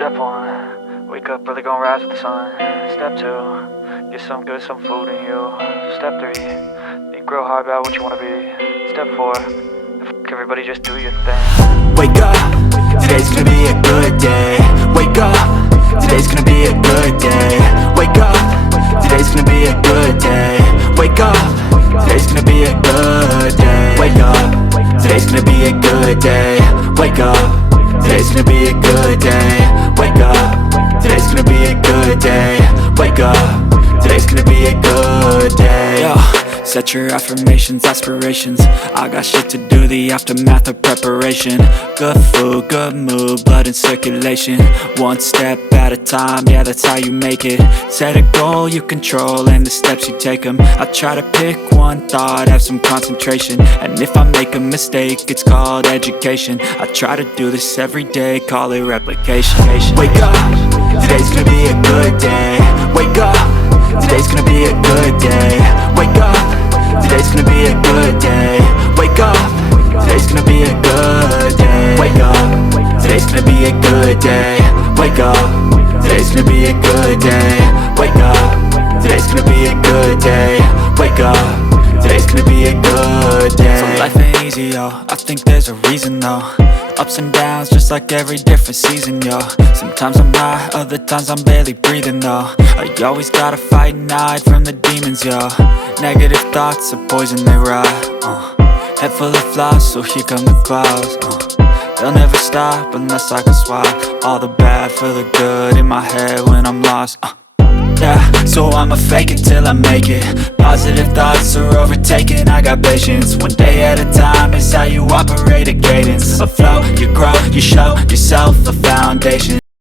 Step 1, wake up early, gonna rise with the sun. Step 2, get some good, some food in you. Step 3, think real hard about what you wanna be. Step 4, fuck everybody, just do your thing. Wake up, today's gonna be a good day. Wake up, today's gonna be a good day. Wake up, today's gonna be a good day. Wake up, today's gonna be a good day. Wake up, today's gonna be a good day. Wake up, today's gonna be a good day. Wake up, today's gonna be a good day. Wake up, today's gonna be a good day. Yo, set your affirmations, aspirations. I got shit to do, the aftermath of preparation. Good food, good mood, blood in circulation. One step at a time, yeah, that's how you make it. Set a goal you control and the steps you take them. I try to pick one thought, have some concentration. And if I make a mistake, it's called education. I try to do this every day, call it replication. Wake up, today's gonna be a good day. Wake up, today's gonna be a good day. Wake up, today's gonna be a good day. Wake up, today's gonna be a good day. Wake up, today's gonna be a good day. Wake up, today's gonna be a good day. Wake up, today's gonna be a good day. Wake up, today's gonna be a good day. So life ain't easy, yo, I think there's a reason though. Ups and downs, just like every different season, yo. Sometimes I'm high, other times I'm barely breathing, though. I always gotta fight and hide from the demons, yo. Negative thoughts are poison, they rot. Head full of flies, so here come the clouds. They'll never stop unless I can swap all the bad for the good in my head when I'm lost. Yeah, so I'ma fake it till I make it. Positive thoughts are overtaken, I got patience. One day at a time is how you operate a cadence. A flow, you grow, you show yourself a foundation.